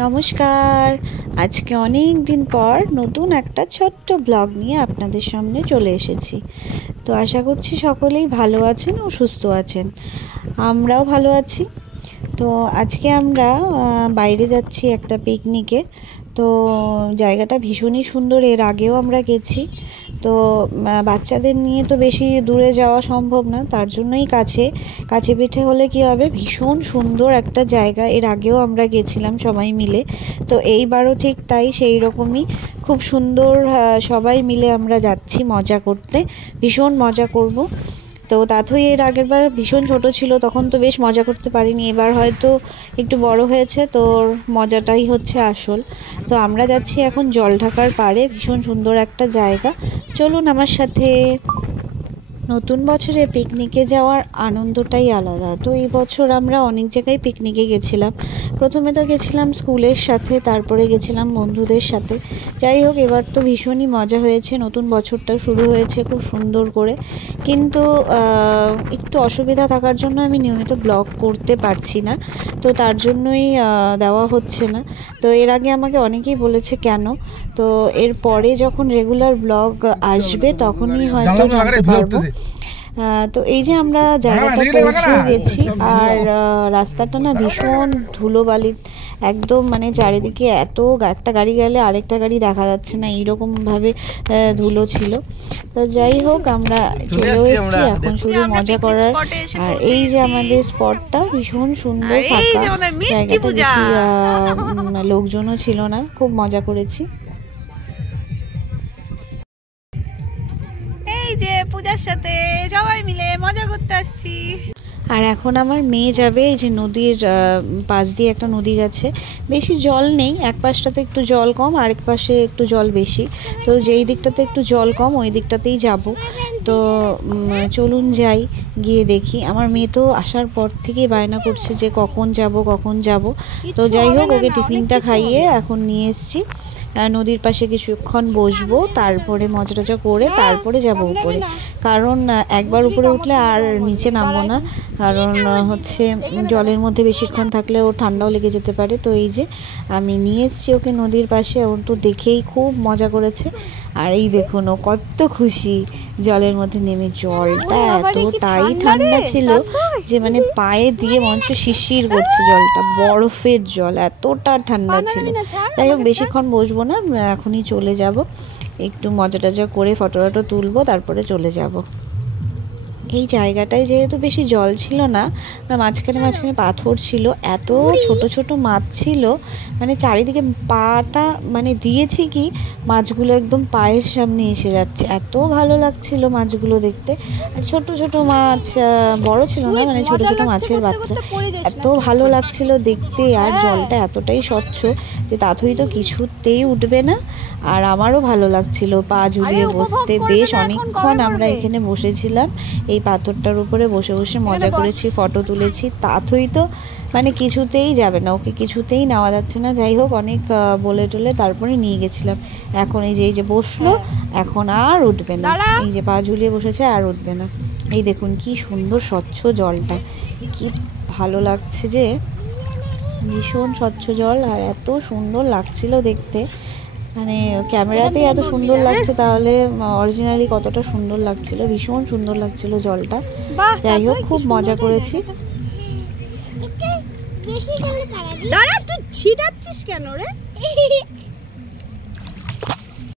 নমস্কার। আজকে অনেক দিন পর নতুন একটা ছোট্ট ব্লগ নিয়ে আপনাদের সামনে চলে এসেছি। তো আশা করছি সকলেই ভালো আছেন ও সুস্থ আছেন। আমরাও ভালো আছি। তো আজকে আমরা বাইরে যাচ্ছি একটা পিকনিকে। তো জায়গাটা ভীষণই সুন্দর, এর আগেও আমরা গেছি। তো বাচ্চাদের নিয়ে তো বেশি দূরে যাওয়া সম্ভব না, তার জন্যই কাছে পিঠে হলে কি হবে, ভীষণ সুন্দর একটা জায়গা। এর আগেও আমরা গেছিলাম সবাই মিলে, তো এইবারও ঠিক তাই, সেই রকমই খুব সুন্দর। সবাই মিলে আমরা যাচ্ছি মজা করতে, ভীষণ মজা করব। তো তাথই এর আগের বার ভীষণ ছোট ছিল, তখন তো বেশ মজা করতে পারিনি। এবার হয়তো একটু বড় হয়েছে, তোর মজাটাই হচ্ছে আসল। তো আমরা যাচ্ছি এখন জলঢাকার পাড়ে, ভীষণ সুন্দর একটা জায়গা। চলুন আমার সাথে। নতুন বছরে পিকনিকে যাওয়ার আনন্দটাই আলাদা। তো এই বছর আমরা অনেক জায়গায় পিকনিকে গেছিলাম। প্রথমে তো গেছিলাম স্কুলের সাথে, তারপরে গেছিলাম বন্ধুদের সাথে। যাই হোক, এবার তো ভীষণই মজা হয়েছে। নতুন বছরটা শুরু হয়েছে খুব সুন্দর করে, কিন্তু একটু অসুবিধা থাকার জন্য আমি নিয়মিত ব্লগ করতে পারছি না, তো তার জন্যই দেওয়া হচ্ছে না। তো এর আগে আমাকে অনেকেই বলেছে কেন। তো এরপরে যখন রেগুলার ব্লগ আসবে তখনই হয়তো জানতে পারবো। তো এই যে আমরা জায়গাটা পৌঁছে গেছি, আর রাস্তাটা না ভীষণ ধুলোবালি, একদম মানে চারিদিকে এত, একটা গাড়ি গেলে আরেকটা গাড়ি দেখা যাচ্ছে না, এইরকমভাবে ধুলো ছিল। তো যাই হোক, আমরা চলেও এসেছি, এখন শুধু মজা করার। আর এই যে আমাদের স্পটটা ভীষণ সুন্দর, ফাঁকা জায়গাটা, বেশি লোকজনও ছিল না, খুব মজা করেছি। যে পূজার সাথে সবাই মিলে মজা করতে আসছি। আর এখন আমার মেয়ে যাবে এই যে নদীর পাশ দিয়ে, একটা নদী গেছে, বেশি জল নেই, এক পাশটাতে একটু জল কম, আরেক পাশে একটু জল বেশি। তো যেই দিকটাতে একটু জল কম ওই দিকটাতেই যাব। তো চলুন যাই, গিয়ে দেখি। আমার মেয়ে তো আসার পর থেকেই বায়না করছে যে কখন যাব। তো যাই হোক, ওকে টিফিনটা খাইয়ে এখন নিয়ে এসেছি। নদীর পাশে কিছুক্ষণ বসবো, তারপরে মজা টজা করে তারপরে যাব উপরে। কারণ একবার উপরে উঠলে আর নিচে নামবো না, কারণ হচ্ছে জলের মধ্যে বেশিক্ষণ থাকলে ও ঠান্ডাও লেগে যেতে পারে। তো এই যে আমি নিয়ে এসেছি ওকে নদীর পাশে, ওর তো দেখেই খুব মজা করেছে। আর এই দেখুন ও কত খুশি জলের মধ্যে নেমে। জলটা এতটাই ঠান্ডা ছিল যে মানে পায়ে দিয়ে মঞ্চ শিরশির করছে, জলটা বরফের জল, এতটা ঠান্ডা ছিল। যাই হোক, বেশিক্ষণ বসবো না, এখনই চলে যাব। একটু মজা টজা করে ফটো তুলবো, তারপরে চলে যাব। এই জায়গাটায় যেহেতু বেশি জল ছিল না, মাঝখানে পাথর ছিল, এত ছোট মাছ ছিল, মানে চারিদিকে পাটা মানে দিয়েছি কি মাছগুলো একদম পায়ের সামনে এসে যাচ্ছে, এত ভালো লাগছিল মাছগুলো দেখতে। আর ছোট মাছ, বড় ছিল না, মানে ছোট মাছের বাচ্চা, এত ভালো লাগছিল দেখতে। আর জলটা এতটাই স্বচ্ছ যে তাথই তো কিছুতেই উঠবে না। আর আমারও ভালো লাগছিল পা ঝুলিয়ে বসতে। বেশ অনেকক্ষণ আমরা এখানে বসেছিলাম, এই পাথরটার উপরে বসে মজা করেছি, ফটো তুলেছি। তাথই তো মানে কিছুতেই যাবে না, ওকে কিছুতেই নেওয়া যাচ্ছে না। যাই হোক, অনেক বলে টলে তারপরে নিয়ে গেছিলাম। এখন এই যে বসলো, এখন আর উঠবে না, এই যে পা ঝুলিয়ে বসেছে, আর উঠবে না। এই দেখুন কি সুন্দর স্বচ্ছ জলটা, কি ভালো লাগছে, যে ভীষণ স্বচ্ছ জল, আর এত সুন্দর লাগছিল দেখতে। মানে ক্যামেরাতেই এত সুন্দর লাগছে, তাহলে অরিজিনালি কতটা সুন্দর লাগছিল, ভীষণ সুন্দর লাগছিল জলটা। যাই হোক, খুব মজা করেছি। দাঁড়া, তুই ছিটাচ্ছিস কেন রে?